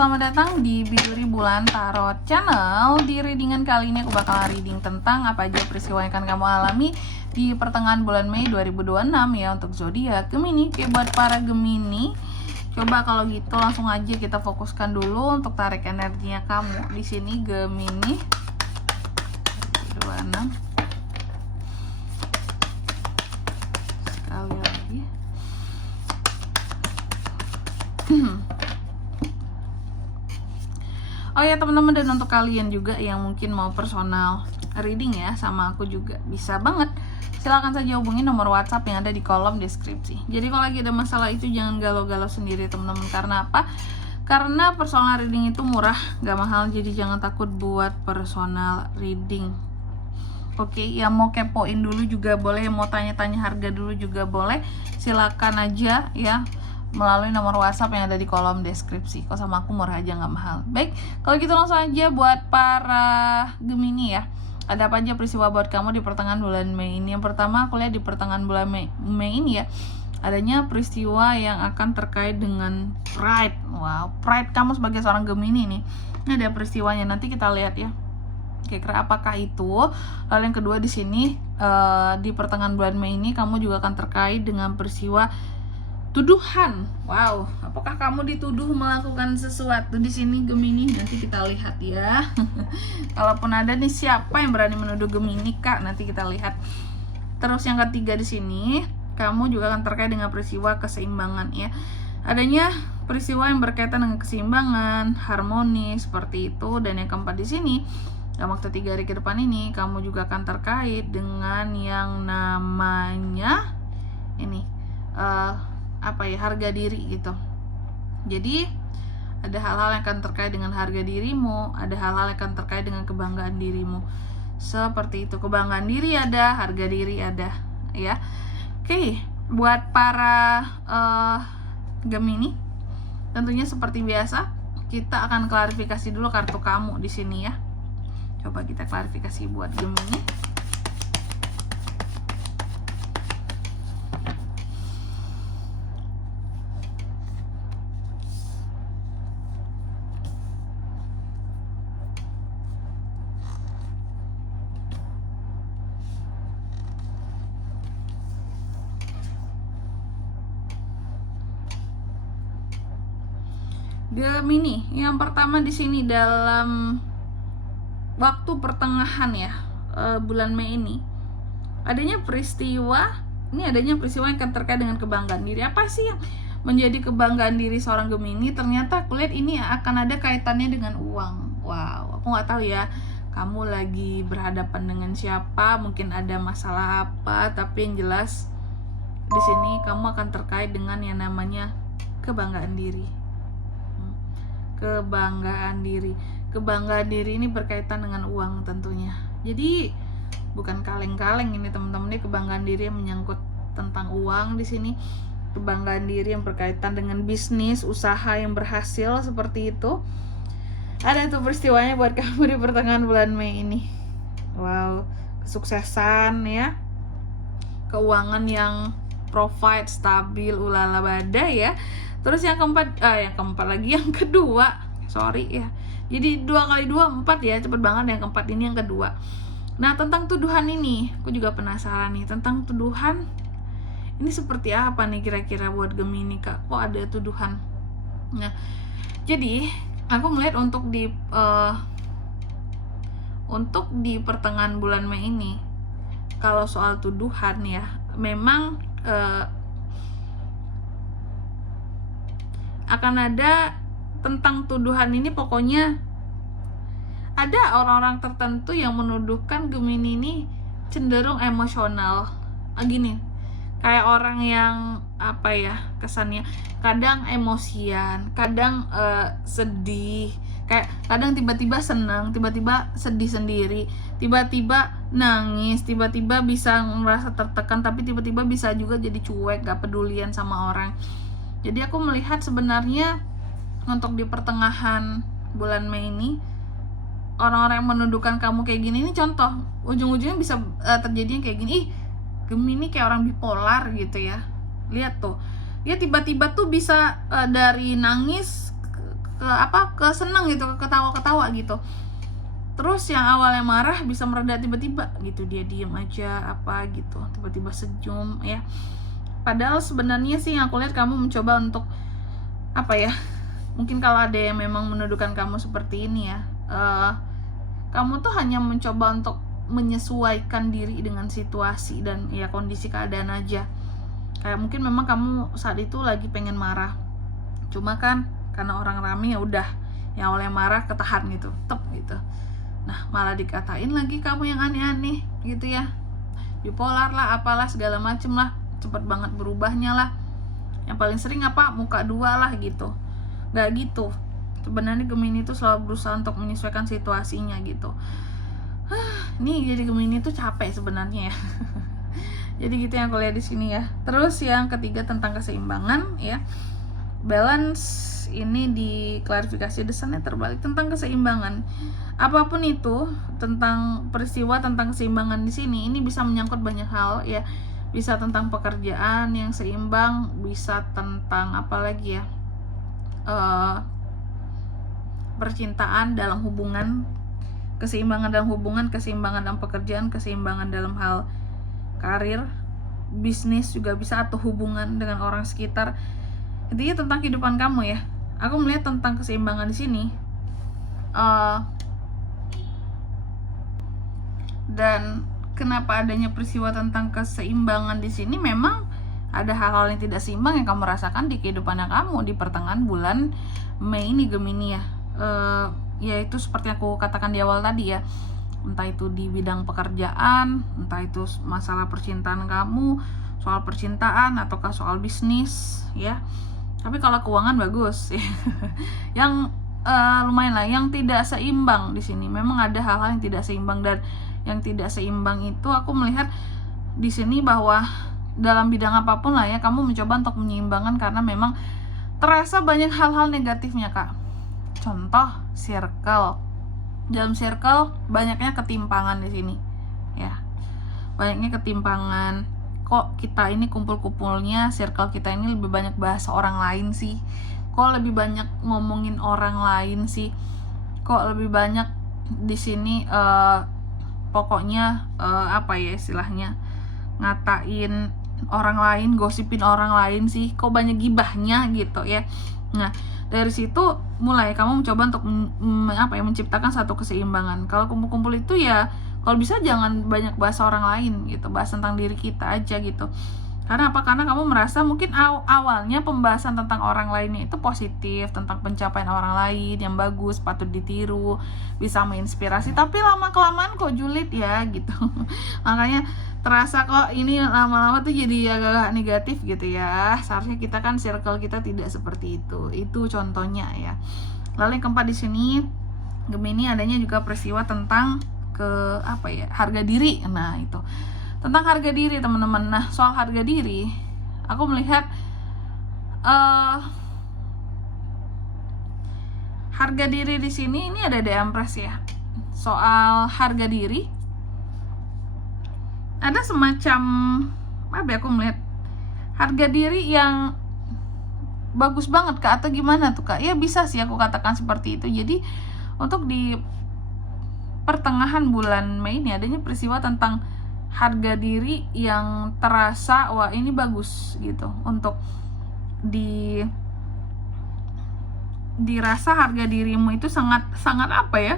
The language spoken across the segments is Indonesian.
selamat datang di Biduri Bulan Tarot Channel. Di readingan kali ini aku bakal reading tentang apa aja peristiwa yang akan kamu alami di pertengahan bulan Mei 2026 ya untuk zodiak Gemini. Oke, buat para Gemini, coba kalau gitu langsung aja kita fokuskan dulu untuk tarik energinya kamu di sini Gemini. 26 sekali lagi. Oh ya teman-teman, dan untuk kalian juga yang mungkin mau personal reading ya sama aku juga bisa banget. Silahkan saja hubungi nomor WhatsApp yang ada di kolom deskripsi. Jadi kalau lagi ada masalah itu jangan galau-galau sendiri teman-teman. Karena apa? Karena personal reading itu murah, gak mahal. Jadi jangan takut buat personal reading. Oke, yang mau kepoin dulu juga boleh, yang mau tanya-tanya harga dulu juga boleh. Silakan aja ya melalui nomor WhatsApp yang ada di kolom deskripsi. Kok sama aku murah aja, nggak mahal. Baik, kalau gitu langsung aja buat para Gemini ya. Ada apa aja peristiwa buat kamu di pertengahan bulan Mei ini? Yang pertama aku lihat di pertengahan bulan Mei ini ya, adanya peristiwa yang akan terkait dengan pride. Wow, pride kamu sebagai seorang Gemini nih. Ini ada peristiwanya, nanti kita lihat ya. Kira-kira apakah itu? Lalu yang kedua di sini di pertengahan bulan Mei ini kamu juga akan terkait dengan peristiwa tuduhan. Wow, apakah kamu dituduh melakukan sesuatu di sini Gemini? Nanti kita lihat ya. Kalaupun ada nih, siapa yang berani menuduh Gemini Kak? Nanti kita lihat. Terus yang ketiga di sini, kamu juga akan terkait dengan peristiwa keseimbangan ya. Adanya peristiwa yang berkaitan dengan keseimbangan, harmoni seperti itu. Dan yang keempat di sini, dalam waktu 3 hari ke depan ini, kamu juga akan terkait dengan yang namanya ini harga diri gitu. Jadi ada hal-hal yang akan terkait dengan harga dirimu, ada hal-hal yang akan terkait dengan kebanggaan dirimu. Seperti itu, kebanggaan diri ada, harga diri ada ya. Oke, buat para Gemini, tentunya seperti biasa kita akan klarifikasi dulu kartu kamu di sini ya. Coba kita klarifikasi buat Gemini. Gemini, yang pertama di sini dalam waktu pertengahan ya bulan Mei ini adanya peristiwa yang akan terkait dengan kebanggaan diri. Apa sih yang menjadi kebanggaan diri seorang Gemini? Ternyata aku lihat ini akan ada kaitannya dengan uang. Wow, aku nggak tahu ya kamu lagi berhadapan dengan siapa, mungkin ada masalah apa, tapi yang jelas di sini kamu akan terkait dengan yang namanya kebanggaan diri. Kebanggaan diri ini berkaitan dengan uang tentunya. Jadi bukan kaleng-kaleng ini teman-teman, ini kebanggaan diri yang menyangkut tentang uang di sini. Kebanggaan diri yang berkaitan dengan bisnis, usaha yang berhasil seperti itu. Ada tuh peristiwanya buat kamu di pertengahan bulan Mei ini. Wow, kesuksesan ya. Keuangan yang provide, stabil, ulala badai ya. Terus yang kedua, sorry ya. Jadi 2 kali 2 4 ya, cepet banget. Yang keempat ini yang kedua. Nah, tentang tuduhan ini, aku juga penasaran nih tentang tuduhan. Ini seperti apa nih kira-kira buat Gemini Kak? Kok ada tuduhan? Nah, jadi aku melihat untuk di pertengahan bulan Mei ini, kalau soal tuduhan ya, memang akan ada tentang tuduhan ini. Pokoknya ada orang-orang tertentu yang menuduhkan Gemini ini cenderung emosional. Gini, kayak orang yang kesannya kadang emosian, kadang sedih, kayak kadang tiba-tiba senang, tiba-tiba sedih sendiri, tiba-tiba nangis, tiba-tiba bisa merasa tertekan, tapi tiba-tiba bisa juga jadi cuek, gak pedulian sama orang. Jadi aku melihat sebenarnya untuk di pertengahan bulan Mei ini, orang-orang yang menuduhkan kamu kayak gini, ini contoh, ujung-ujungnya bisa terjadinya kayak gini. Gemini kayak orang bipolar gitu ya. Lihat tuh, dia tiba-tiba tuh bisa dari nangis ke seneng gitu, ke ketawa-ketawa gitu. Terus yang awalnya marah bisa mereda tiba-tiba gitu, dia diem aja apa gitu, tiba-tiba senyum ya. Padahal sebenarnya sih yang aku lihat kamu mencoba untuk apa ya, mungkin kalau ada yang memang menuduhkan kamu seperti ini ya, kamu tuh hanya mencoba untuk menyesuaikan diri dengan situasi dan ya kondisi keadaan aja. Kayak mungkin memang kamu saat itu lagi pengen marah, cuma kan karena orang rame ya udah, yang awalnya marah ketahan gitu, gitu. Nah malah dikatain lagi kamu yang aneh-aneh gitu ya, bipolar lah, apalah segala macem lah, cepet banget berubahnya lah. Yang paling sering apa, muka dua lah gitu. Gak gitu, sebenarnya Gemini itu selalu berusaha untuk menyesuaikan situasinya gitu. Ini jadi Gemini tuh capek sebenarnya ya. Jadi gitu yang aku lihat di sini ya. Terus yang ketiga tentang keseimbangan ya, balance. Ini diklarifikasi desainnya terbalik tentang keseimbangan. Apapun itu tentang peristiwa tentang keseimbangan di sini, ini bisa menyangkut banyak hal ya. Bisa tentang pekerjaan yang seimbang, bisa tentang apa lagi ya, percintaan dalam hubungan, keseimbangan dalam hubungan, keseimbangan dalam pekerjaan, keseimbangan dalam hal karir, bisnis juga bisa, atau hubungan dengan orang sekitar. Intinya tentang kehidupan kamu ya. Aku melihat tentang keseimbangan di sini. Dan kenapa adanya peristiwa tentang keseimbangan di sini, memang ada hal-hal yang tidak seimbang yang kamu rasakan di kehidupannya kamu di pertengahan bulan Mei ini Gemini ya. Yaitu seperti yang aku katakan di awal tadi ya, entah itu di bidang pekerjaan, entah itu masalah percintaan kamu, soal percintaan ataukah soal bisnis ya. Tapi kalau keuangan bagus ya. Yang lumayan lah, yang tidak seimbang di sini. Memang ada hal-hal yang tidak seimbang, dan yang tidak seimbang itu aku melihat di sini bahwa dalam bidang apapun lah ya, kamu mencoba untuk menyeimbangkan karena memang terasa banyak hal-hal negatifnya Kak. Contoh circle. Dalam circle banyaknya ketimpangan di sini. Ya. Banyaknya ketimpangan. Kok kita ini kumpul-kumpulnya, circle kita ini lebih banyak bahasa orang lain sih? Kok lebih banyak ngomongin orang lain sih? Kok lebih banyak di sini pokoknya apa ya istilahnya, ngatain orang lain, gosipin orang lain sih? Kok banyak gibahnya gitu ya? Nah, dari situ mulai kamu mencoba untuk menciptakan satu keseimbangan. Kalau kumpul-kumpul itu ya, kalau bisa jangan banyak bahas orang lain gitu, bahas tentang diri kita aja gitu. Karena apa? Karena kamu merasa mungkin awalnya pembahasan tentang orang lainnya itu positif, tentang pencapaian orang lain yang bagus, patut ditiru, bisa menginspirasi, tapi lama-kelamaan kok julid ya gitu. Makanya terasa kok ini lama-lama tuh jadi agak negatif gitu ya. Seharusnya kita kan circle kita tidak seperti itu. Itu contohnya ya. Lalu yang keempat di sini Gemini adanya juga peristiwa tentang harga diri. Nah itu tentang harga diri teman-teman. Nah soal harga diri, aku melihat harga diri di sini ini ada The Empress ya. Soal harga diri ada semacam aku melihat harga diri yang bagus banget Kak, atau gimana tuh Kak? Ya bisa sih aku katakan seperti itu. Jadi untuk di pertengahan bulan Mei ini adanya peristiwa tentang harga diri yang terasa wah ini bagus gitu, untuk dirasa harga dirimu itu sangat apa ya,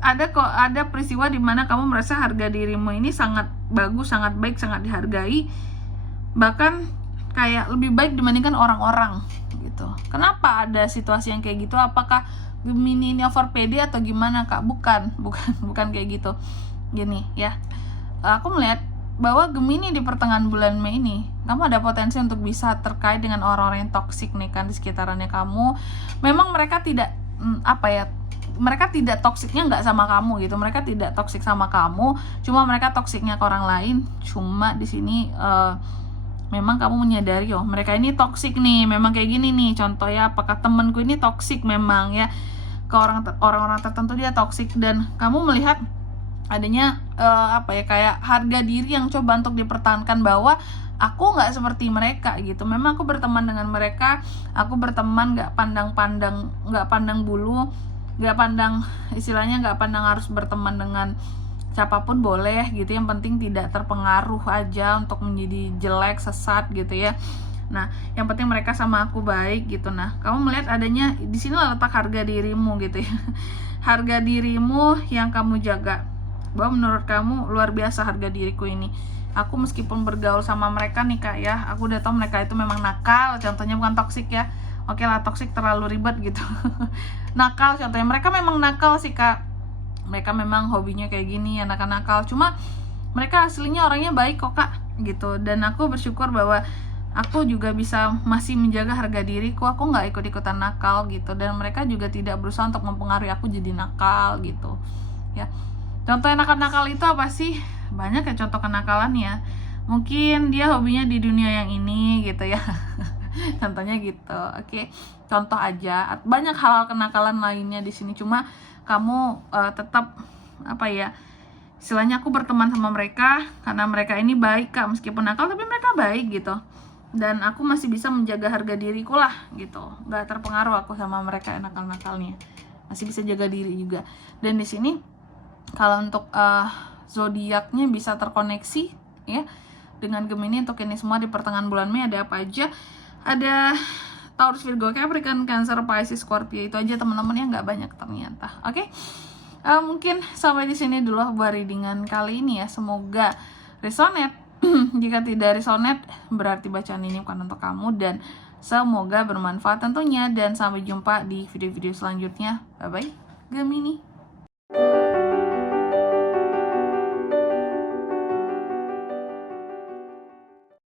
ada peristiwa di mana kamu merasa harga dirimu ini sangat bagus, sangat baik, sangat dihargai, bahkan kayak lebih baik dibandingkan orang-orang gitu. Kenapa ada situasi yang kayak gitu? Apakah Gemini ini over pede atau gimana Kak? Bukan kayak gitu. Gini ya, aku melihat bahwa Gemini di pertengahan bulan Mei ini kamu ada potensi untuk bisa terkait dengan orang-orang yang toksik nih kan di sekitarannya kamu. Memang mereka tidak mereka tidak toksiknya nggak sama kamu gitu, mereka tidak toksik sama kamu, cuma mereka toksiknya ke orang lain. Cuma di sini memang kamu menyadari mereka ini toksik nih, memang kayak gini nih. Contoh ya, apakah temenku ini toksik memang ya, ke orang-orang tertentu dia toksik, dan kamu melihat adanya apa ya, kayak harga diri yang coba untuk dipertahankan bahwa aku nggak seperti mereka gitu. Memang aku berteman dengan mereka, aku berteman nggak pandang bulu, nggak pandang, istilahnya nggak pandang harus berteman dengan siapapun boleh gitu, yang penting tidak terpengaruh aja untuk menjadi jelek, sesat gitu ya. Nah, yang penting mereka sama aku baik gitu. Nah, kamu melihat adanya di sini letak harga dirimu gitu ya. Harga dirimu yang kamu jaga. Bahwa menurut kamu luar biasa harga diriku ini. Aku meskipun bergaul sama mereka nih Kak ya, aku udah tahu mereka itu memang nakal, contohnya bukan toksik ya. Oke lah, toksik terlalu ribet gitu. Nakal contohnya, mereka memang nakal sih Kak. Mereka memang hobinya kayak gini, anak nakal. Cuma mereka aslinya orangnya baik kok Kak gitu. Dan aku bersyukur bahwa aku juga bisa masih menjaga harga diriku, aku nggak ikut-ikutan nakal gitu. Dan mereka juga tidak berusaha untuk mempengaruhi aku jadi nakal gitu ya. Contoh nakal-nakal itu apa sih? Banyak ya contoh kenakalannya. Mungkin dia hobinya di dunia yang ini gitu ya. Contohnya gitu. Oke. Contoh aja. Banyak hal-hal kenakalan lainnya di sini. Cuma kamu tetap apa ya? Istilahnya aku berteman sama mereka karena mereka ini baik Kak, meskipun nakal tapi mereka baik gitu. Dan aku masih bisa menjaga harga diriku lah gitu. Gak terpengaruh aku sama mereka nakal-nakalnya. Masih bisa jaga diri juga. Dan di sini kalau untuk zodiaknya bisa terkoneksi ya dengan Gemini. Untuk ini semua di pertengahan bulan Mei ada apa aja? Ada Taurus, Virgo, Capricorn, Cancer, Pisces, Scorpio. Itu aja teman-teman ya, nggak banyak ternyata. Oke. Mungkin sampai di sini dulu buat readingan kali ini ya. Semoga resonate. Jika tidak resonate berarti bacaan ini bukan untuk kamu, dan semoga bermanfaat tentunya. Dan sampai jumpa di video-video selanjutnya. Bye bye Gemini.